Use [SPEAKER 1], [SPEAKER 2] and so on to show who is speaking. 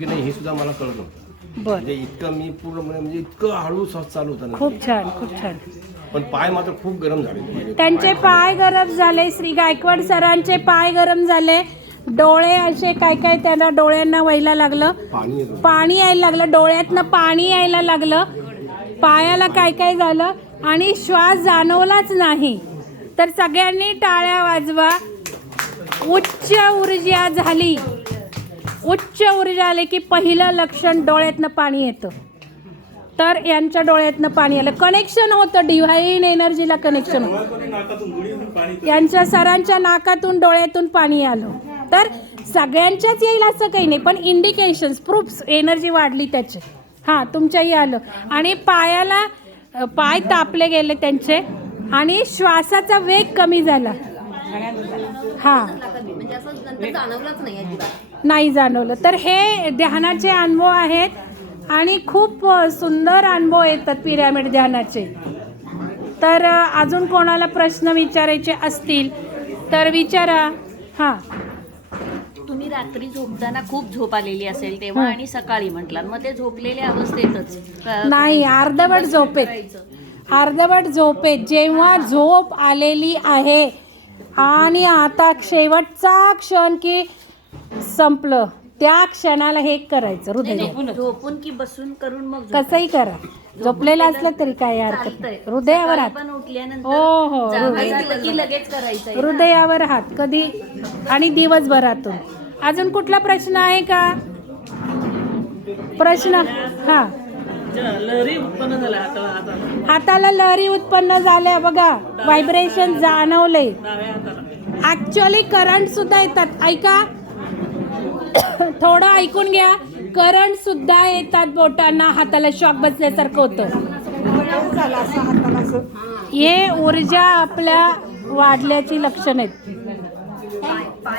[SPEAKER 1] की नाही हे सुद्धा मला कळत नव्हतं
[SPEAKER 2] बर.
[SPEAKER 1] म्हणजे इतकं मी पूर्णपणे म्हणजे इतकं हळू श्वास चालू होता ना.
[SPEAKER 2] खूप छान खूप छान.
[SPEAKER 1] पण पाय मात्र खूप गरम झाले. माझे.
[SPEAKER 2] त्यांचे पाय गरम झाले श्री गायकवाड सरांचे पाय गरम झाले. डोळे असे काय काय त्यांना डोळ्यांना व्हायला लागलं.
[SPEAKER 1] पाणी येत होतं.
[SPEAKER 2] पाणी यायला लागलं डोळ्यातनं पाणी यायला लागलं. पायाला काय काय झालं आणि श्वास जाणवलाच नाही. तर सगळ्यांनी टाळ्या वाजवा. उच्च ऊर्जा झाली. उच्च ऊर्जा आले की पहिलं लक्षण डोळ्यातनं पाणी येतं. तर यांच्या डोळ्यातनं पाणी आलं. कनेक्शन होतं. डिव्हाइन एनर्जीला कनेक्शन होतं. यांच्या सरांच्या नाकातून डोळ्यातून पाणी आलं. तर सगळ्यांच्याच येईल असं काही नाही. पण इंडिकेशन्स प्रूफ्स एनर्जी वाढली त्याचे. हां तुमच्याही आलं. आणि पायाला पाय तापले गेले त्यांचे. आणि श्वासाचा वेग कमी झाला. हां.
[SPEAKER 3] म्हणजे असं नंतर जाणवलंच नाही
[SPEAKER 2] जाणवलं. तर हे ध्यानाचे अनुभव आहेत आणि खूप सुंदर अनुभव येतात पिरॅमिड ध्यानाचे. तर अजून कोणाला प्रश्न विचारायचे असतील तर विचारा. हां.
[SPEAKER 3] तुम्ही रात्री झोपताना खूप झोप आलेली असेल तेव्हा आणि सकाळी म्हटलात. मग ते झोपलेल्या अवस्थेतच
[SPEAKER 2] नाही अर्धवट झोपेत. अर्धवट झोपेत. जेव्हा झोप आलेली आहे आणि आता शेवटचा क्षण की संपलं. त्या क्षणाला हे करायचं हृदय.
[SPEAKER 3] झोपून की बसून करून मग
[SPEAKER 2] कसंही करा. झोपलेलं असलं तरी काय हरकत. नाही. हृदयावर हात. हो हो हृदयावर हात. कधी? आणि दिवसभरातून. अजून कुठला प्रश्न आहे का? प्रश्न हा.
[SPEAKER 4] लहरी उत्पन्न झाल्या हाताला हाताला.
[SPEAKER 2] हाताला लहरी उत्पन्न झाल्या बघा. व्हायब्रेशन जाणवले
[SPEAKER 4] डाव्या हाताला.
[SPEAKER 2] ऍक्च्युअली करंट सुद्धा येतात. ऐका. थोडं ऐकून घ्या. करंट सुद्धा येतात बोटांना हाताला शॉक बसल्यासारखं होतं. हे ऊर्जा आपल्या वाढल्याची लक्षण आहेत.